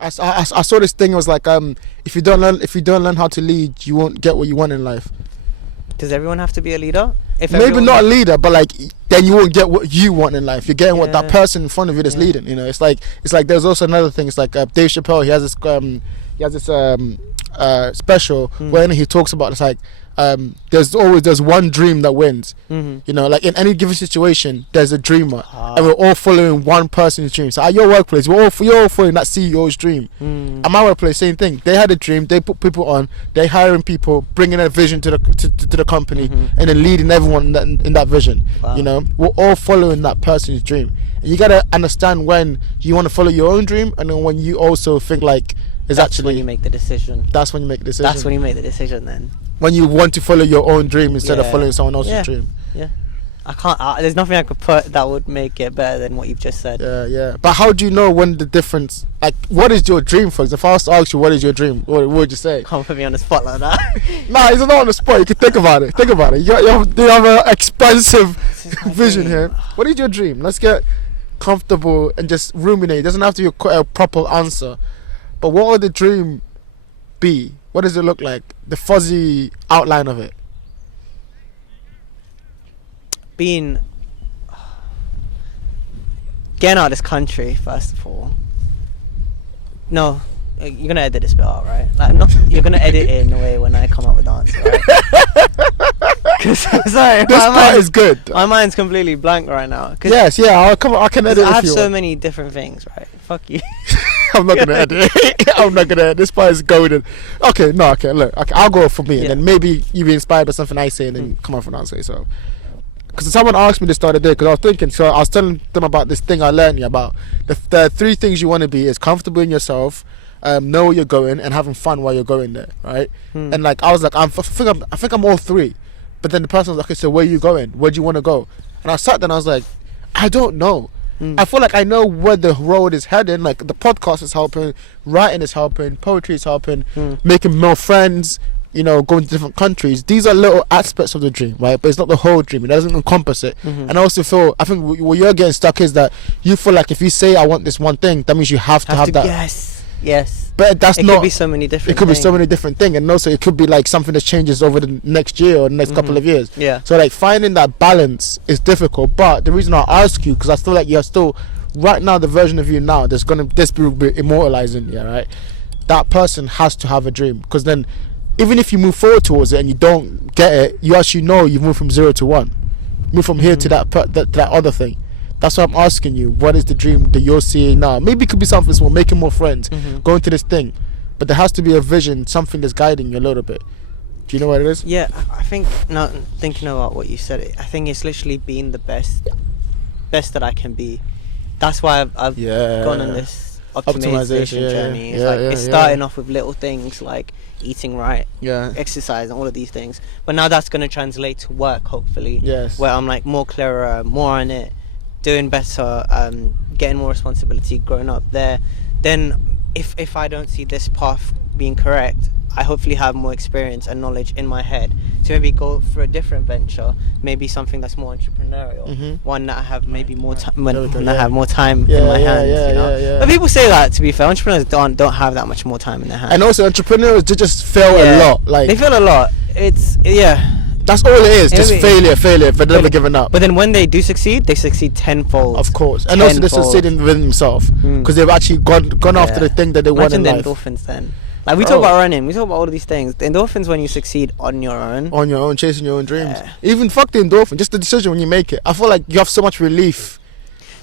I saw this thing. It was like, if you don't learn how to lead, you won't get what you want in life. Does everyone have to be a leader? If Maybe everyone... not a leader, but like then you won't get what you want in life. You're getting what that Yeah. person in front of you that's leading. You know, it's like there's also another thing. It's like Dave Chappelle. He has this special when he talks about, it's like there's one dream that wins. You know, like in any given situation, there's a dreamer, and we're all following one person's dream. So at your workplace, you're all following that CEO's dream. At my workplace, same thing. They had a dream. They put people on. They hiring people, bringing a vision to the company, and then leading everyone in that vision. Wow. You know, we're all following that person's dream. And you gotta understand when you want to follow your own dream, and then when you also think like That's when you make the decision. That's when you make the decision. That's when you make the decision then. When you want to follow your own dream instead of Yeah. following someone else's Yeah. dream. Yeah. I can't. There's nothing I could put that would make it better than what you've just said. Yeah. But how do you know when the difference? Like, what is your dream, folks? If I was to ask you, what is your dream? What would you say? Can't put me on the spot like that. Nah, it's not on the spot. You can think about it. You have an expensive vision dream. here. What is your dream? Let's get comfortable and just ruminate. It doesn't have to be a proper answer. But what would the dream be? What does it look like? The fuzzy outline of it. Getting out of this country, first of all. No, you're gonna edit this bit out, right? Like, no, you're gonna edit it in a way when I come up with the answer, right? 'Cause, sorry, This part is good. My mind's completely blank right now. Yes, I can edit. I have if you so want. many different things, right? Fuck you. I'm not gonna edit it. I'm not gonna edit. This part is golden. Okay, look. Okay, I'll go for me, and then maybe you be inspired by something I say, and then come up with an answer. So, because someone asked me this the other day, because I was thinking, so I was telling them about this thing I learned about the three things you want to be is comfortable in yourself, know where you're going, and having fun while you're going there, right? And like I was like, I think I'm all three, but then the person was like, okay, so where are you going? Where do you want to go? And I sat there and I was like, I don't know. I feel like I know where the road is heading. Like the podcast is helping, writing is helping, poetry is helping, making more friends, you know, going to different countries. These are little aspects of the dream, right? But it's not the whole dream. It doesn't encompass it. And I also feel, I think what you're getting stuck is that you feel like if you say I want this one thing, that means you have to have that. Yes. But that's it not. It could be so many different. It could be so many different things, and also it could be like something that changes over the next year or the next couple of years. Yeah. So like finding that balance is difficult. But the reason I ask you, because I feel like you're still right now, the version of you now, this will be immortalizing. Yeah, right. That person has to have a dream, because then, even if you move forward towards it and you don't get it, you actually know you've moved from 0 to 1, move from here to that other thing. That's why I'm asking you, what is the dream that you're seeing now? Maybe it could be something small, making more friends, going to this thing. But there has to be a vision, something that's guiding you a little bit. Do you know what it is? Yeah, I think, now thinking about what you said, I think it's literally being the best that I can be. That's why I've gone on this optimization journey. It's starting off with little things like eating right, exercise, and all of these things. But now that's going to translate to work, hopefully. Yes. Where I'm like more clearer, more on it, doing better, getting more responsibility, growing up there. Then if I don't see this path being correct, I hopefully have more experience and knowledge in my head to maybe go for a different venture, maybe something that's more entrepreneurial, one that I have maybe more time, when I have more time in my hands. You know? But people say that, to be fair, entrepreneurs don't have that much more time in their hands. And also entrepreneurs, they just fail a lot. Like they fail a lot. That's all it is. Just failure, but never giving up. But then when they do succeed, they succeed tenfold. Of course, and also they succeed within themselves because they've actually gone after the thing that they want in life. Imagine the endorphins then. Like we talk about running, we talk about all of these things. The endorphins when you succeed on your own, chasing your own dreams. Even fuck the endorphin, just the decision when you make it. I feel like you have so much relief.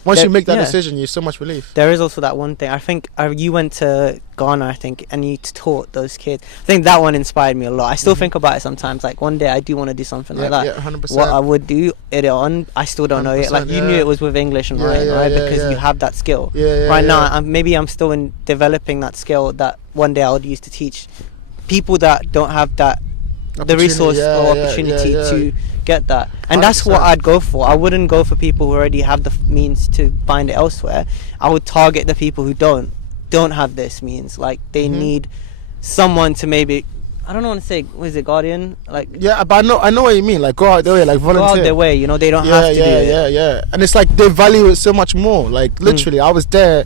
Once you make that decision, you have so much relief. There is also that one thing. I think you went to Ghana, I think, and you taught those kids. I think that one inspired me a lot. I still think about it sometimes. Like one day I do want to do something like that. Yeah, 100%. What I would do it on, I still don't know yet. Like you knew it was with English and writing, right? Because you have that skill. Right now, maybe I'm still in developing that skill that one day I would use to teach people that don't have that the resource or opportunity to get that. And 100%. That's what I'd go for. I wouldn't go for people who already have the means to find it elsewhere. I would target the people who don't have this means. Like they need someone to maybe, I don't want to say, what is it, guardian? Like but I know what you mean. Like go out their way, like volunteer. Go out their way, they don't have to do it. And it's like they value it so much more. Like literally, I was there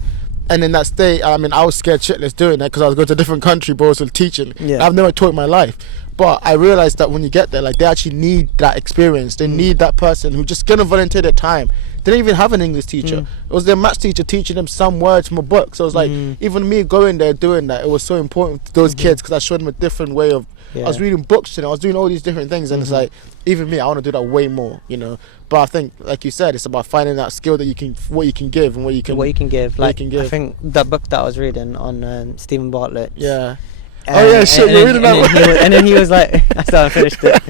And in that state, I mean, I was scared shitless doing that because I was going to a different country, but also teaching. Yeah. I've never taught in my life. But I realized that when you get there, like, they actually need that experience. They need that person who just gonna volunteer their time. They didn't even have an English teacher. It was their maths teacher teaching them some words from a book. So it was like, even me going there doing that, it was so important to those kids because I showed them a different way of. I was reading books and I was doing all these different things, and it's like, even me, I want to do that way more, you know. But I think, like you said, it's about finding that skill that you can, what you can give and what you can give. Like, I think that book that I was reading on Stephen Bartlett. Yeah. Oh yeah, shit! You're reading that one. And then he was like, I still haven't finished it.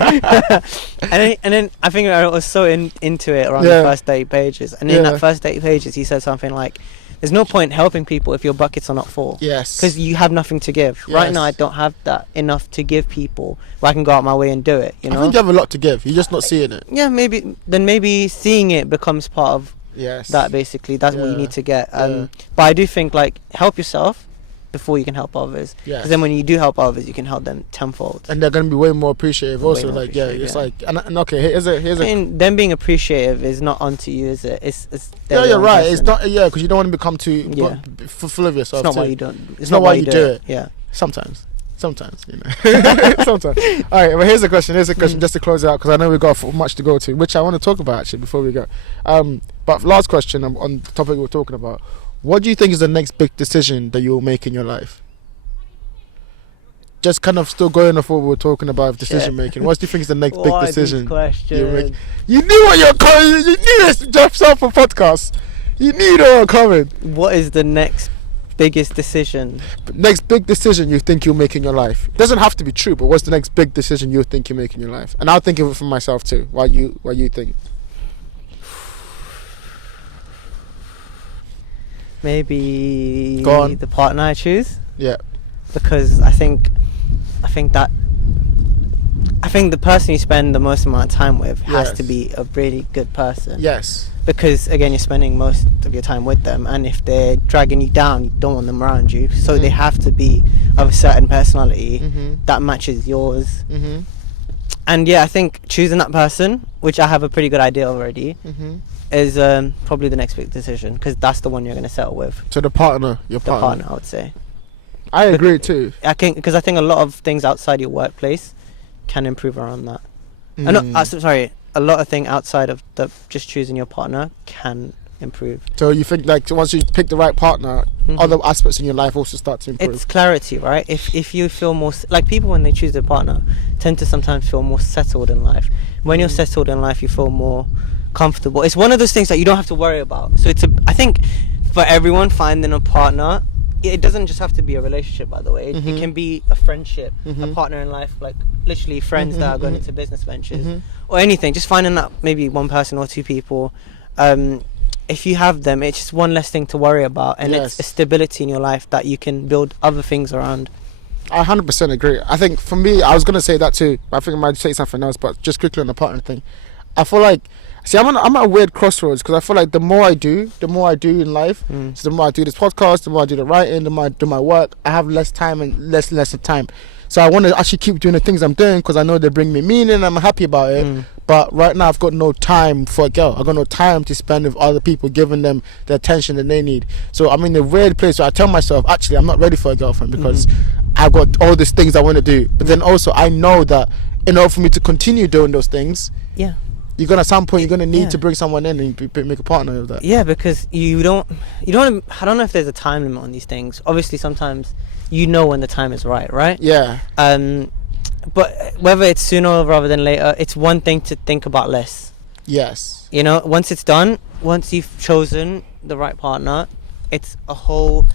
and then I think I was so into it around the first 30 pages. And in that first 30 pages, he said something like, "There's no point helping people if your buckets are not full." Yes. Because you have nothing to give. Yes. Right now, I don't have that enough to give people where I can go out my way and do it. You know. I think you have a lot to give. You're just not seeing it. Yeah, maybe seeing it becomes part of that. Basically, that's what you need to get. But I do think, like, help yourself before you can help others. Because then when you do help others, you can help them tenfold. And they're going to be way more appreciative also. Like, it's like, and okay, here's a and them being appreciative is not onto you, is it? It's you're right. Person. It's not, because you don't want to become too full of yourself. It's not why you don't. It's not why you do it. Yeah. Sometimes, you know. Sometimes. All right, well, here's a question just to close it out, because I know we've got much to go to, which I want to talk about actually before we go. But last question on the topic we're talking about. What do you think is the next big decision that you'll make in your life? Just kind of still going off what we were talking about decision making. What do you think is the next big decision you'll make? You knew what you're coming. You knew this, Jeff Self, a podcast. You knew they were coming. What is the next biggest decision? Next big decision you think you'll make in your life. It doesn't have to be true, but what's the next big decision you think you make in your life? And I'll think of it for myself too. While you think. Maybe the partner I choose. Yeah. Because I think the person you spend the most amount of time with has to be a really good person. Yes. Because again, you're spending most of your time with them, and if they're dragging you down, you don't want them around you. So they have to be of a certain personality that matches yours. And I think choosing that person, which I have a pretty good idea already, is probably the next big decision, because that's the one you're going to settle with. So the partner, partner, I would say. I agree too. Because I think a lot of things outside your workplace can improve around that. A lot of things outside of just choosing your partner can improve. So you think, like, once you pick the right partner, other aspects in your life also start to improve? It's clarity, right? If you feel more like, people when they choose their partner tend to sometimes feel more settled in life. When you're settled in life, you feel more comfortable. It's one of those things that you don't have to worry about. So I think for everyone, finding a partner, it doesn't just have to be a relationship, by the way. It can be a friendship, a partner in life, like literally friends that are going into business ventures or anything. Just finding out maybe one person or two people. If you have them, it's just one less thing to worry about, and it's a stability in your life that you can build other things around. I 100% agree. I think for me, I was going to say that too, but I think I might say something else. But just quickly on the partner thing, I feel like, I'm at a weird crossroads, because I feel like the more I do in life, so the more I do this podcast, the more I do the writing, the more I do my work, I have less time and less of time. So I want to actually keep doing the things I'm doing, because I know they bring me meaning, I'm happy about it. But right now I've got no time for a girl. I've got no time to spend with other people, giving them the attention that they need. So I'm in a weird place where I tell myself, actually, I'm not ready for a girlfriend, because I've got all these things I want to do. But then also I know that in order for me to continue doing those things, you're gonna, at some point, you're gonna need to bring someone in and make a partner of that. Yeah, because you don't. I don't know if there's a time limit on these things. Obviously, sometimes you know when the time is right? Yeah. But whether it's sooner rather than later, it's one thing to think about less. Yes. You know, once it's done, once you've chosen the right partner, it's a whole.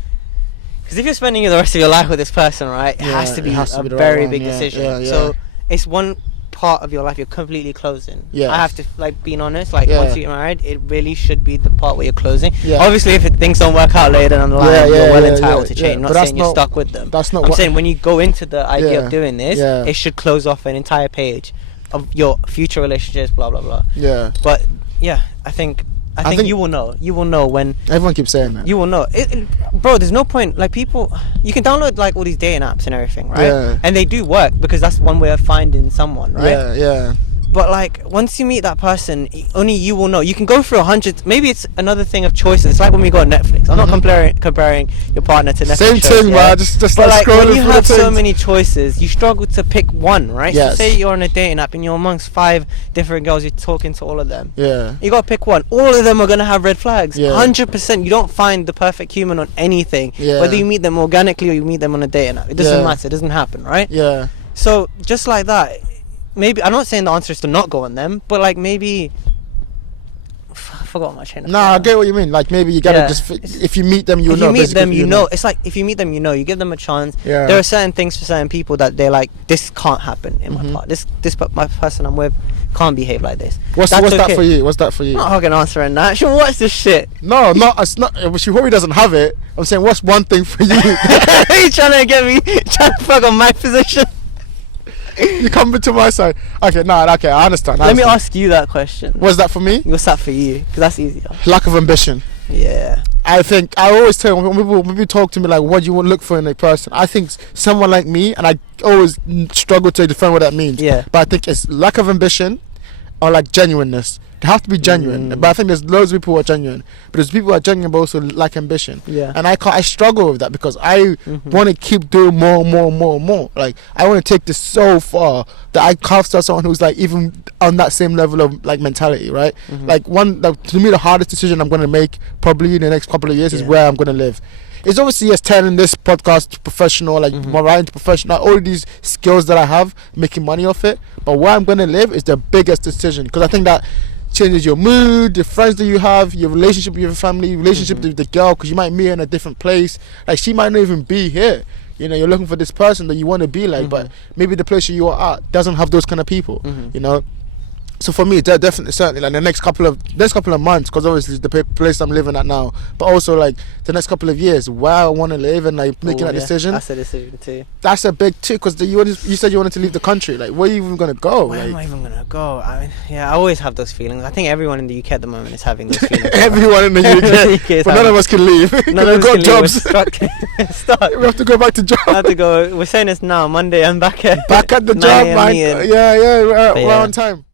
Because if you're spending the rest of your life with this person, right, it has to be a very big decision. So it's one part of your life you're completely closing. I have to, like, being honest, like, once you get married, it really should be the part where you're closing. Obviously, if things don't work out later down the line, you're well entitled to change. I'm not saying you're stuck with them. That's not. I'm saying when you go into the idea of doing this, it should close off an entire page of your future relationships, blah blah blah. But I think you will know. You will know when. Everyone keeps saying that. You will know, bro. There's no point. Like, people, you can download like all these dating apps and everything, right? And they do work, because that's one way of finding someone, right? But like once you meet that person, only you will know. You can go through 100. Maybe it's another thing of choices. It's like when we go on Netflix. I'm not comparing your partner to Netflix. Same shows, thing, yeah? man. Just but like when you through have the so things. many choices, you struggle to pick one, right? Yes. So say you're on a dating app and you're amongst 5 different girls. You're talking to all of them. Yeah. You gotta pick one. All of them are gonna have red flags. Yeah. 100%. You don't find the perfect human on anything. Yeah. Whether you meet them organically or you meet them on a dating app, it doesn't Yeah. matter. It doesn't happen, right? Yeah. So just like that, maybe I'm not saying the answer is to not go on them, but like maybe I forgot my train of thought. I get what you mean. Like maybe you gotta Yeah. just if you meet them, you If know. you meet them, basically, you know. It's like if you meet them, you know. You give them a chance. Yeah. There are certain things for certain people that they're like, this can't happen in my Mhm. part. My person I'm with can't behave like this. What's That's that okay. for you? What's that for you? I'm not fucking answering that. She'll watch this shit. No, it's not. She probably doesn't have it. I'm saying, what's one thing for you? You trying to get me? Trying to fuck on my position? You come into my side. Okay, okay, I understand. Let me ask you that question. What's that for me? What's that for you? Because that's easier. Lack of ambition. Yeah. I think I always tell when people talk to me like, what do you want to look for in a person? I think someone like me, and I always struggle to define what that means. Yeah. But I think it's lack of ambition or like genuineness. They have to be genuine. But I think there's loads of people who are genuine. But there's people who are genuine but also lack ambition. Yeah. And I struggle with that because I want to keep doing more. Like I want to take this so far that I can't start someone who's like even on that same level of like mentality, right? Like to me the hardest decision I'm gonna make probably in the next couple of years is where I'm gonna live. It's obviously turning this podcast professional, like my writing professional, all of these skills that I have, making money off it. But where I'm gonna live is the biggest decision because I think that changes your mood, the friends that you have, your relationship with your family, relationship with the girl, because you might meet her in a different place. Like she might not even be here. You know, you're looking for this person that you want to be like, but maybe the place you are at doesn't have those kind of people. You know. So for me, definitely, certainly, like the next couple of months, because obviously the place I'm living at now, but also like the next couple of years, where I want to live and like making that decision. That's a decision too. That's a big too, because you said you wanted to leave the country. Like, where are you even gonna go? Where like, am I even gonna go? I always have those feelings. I think everyone in the UK at the moment is having those feelings. Everyone in the UK, but none of us can leave. None of us got can jobs. Leave. Start. We have to go back to job. I have to go. We're saying this now. Monday, I'm back at the 9 job, AM man. meeting. Yeah, we're on time.